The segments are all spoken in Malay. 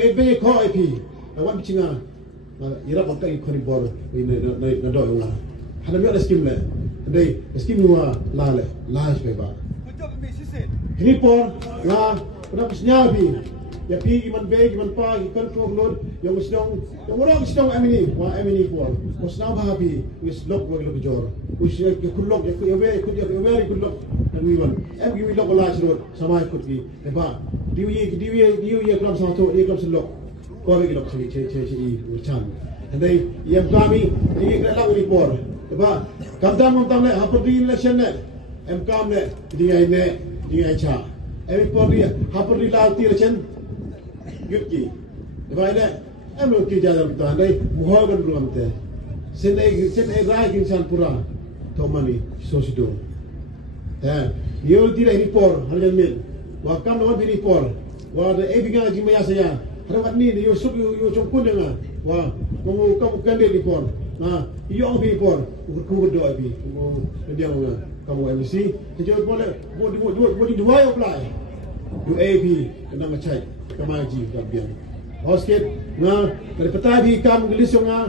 Ebe ko IP, wan chinga, irap angka ikon bor, ini nado yang lah. Hana mi ada skim le, andai skim nuwa la sebab. Ini por, nga, kenapa senyabi? Ya pi iman be, iman pa, ikan proglod, yang orang sedang amini por. Musnah bahabi, wis lok wag lok jor. Wis kulok, ya be kulok, dan wiwan. Giwi lok la serut, sama ikut gi, sebab. Dia kelam satu, dia kelam selok. Kau bagi lok ciri urcan. Andai yang kami ini kena lagu report. Sebab kamtam le, apa di election le, kam le, dia cha. Report dia, apa di lalti election, gutki. Sebab ini, lo kerja dalam tu. Andai muhawan belum te. Senai rai insan pura, tomani sosido. Dia tidak report, hanya mil. Wakam lawan bini por, wah ada binga lagi maya saya. Harapan ni yo cungkun dengan, wah kamu kandil di por. Nah, yo ang bini por, kuku doa bi, dia orang kamu MC. Jadi boleh boleh dua apply. Do AB kena macai, kamaji kabian. Hosket, nah dari peta di kam gelis yang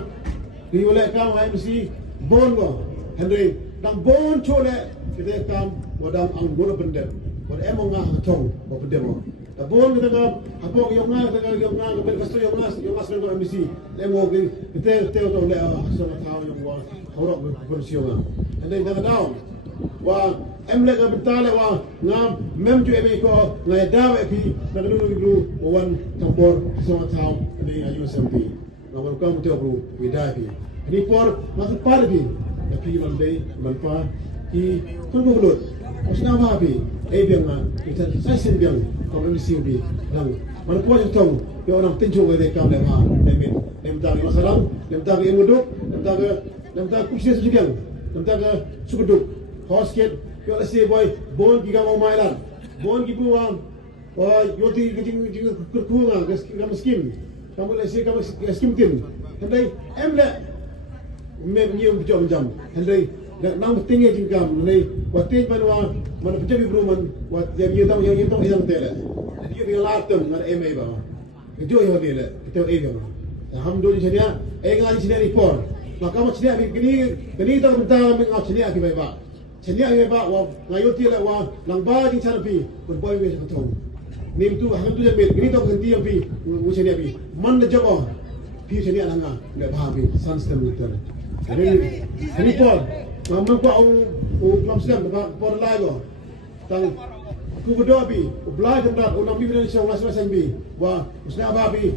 di oleh kam MC bon go. Henry, dang bon chole kita kam wadam ang guna benda. Kalau emang ngah tong, apa demo? Tapi kita kan, apa yang ngah, berkastu yang ngah sebentar MBC. Emang kita tahu le, sama tahu yang wah, orang berkursiungan. Anda jangan tahu, wah, emlek bertale wah, ngam memju emiko, ngaya dawe pi, nak dulu wan tampor sama tahu ini ayu SMP. Namun kamu tahu bro, beda pi. Ini por masuk par pi, tapi manfa, ki tunggu belut. Musnah bahabi, biang kita saya sembiang kalau ini siubi, lang. Mana kuat yang tahu, yang orang tinjau ke dekam lema, lemin, lemtar yang sarang, lemtar yang muduk, lemtar kursi sejudiang, lemtar sukuduk, hosket, yang lesi boy, bon kita mau mailan, bon kita wang, wah yoti kita kerkungan, kamu skim, kamu lesi kamu skim tim, hendak emle, nyium jam jam, hendak nang tinggi jingkam, hendak watin mana penjabi beruman, wat yang tahu yang tele. Dia dengan latem dengan MA bawah. Itu yang dia le, kita bawah. Alhamdulillah ngaji sini report. Maka macam ni tak bentang mengaw sini akibat bawah. Sini akibat bawah, ngayuti le bawah, langbar di cara pi, berboy wes betul. Ni tu alhamdulillah ni tak ganti yang pi, sini pi. Mana jawab? Pi sini alangah, le baham pi, sunstem itu. Ini report. Mampu kelam sedang por lagu. Tang ku berdoa bi, belai tempat orang bi Indonesia orang bi. Wah, usna babi.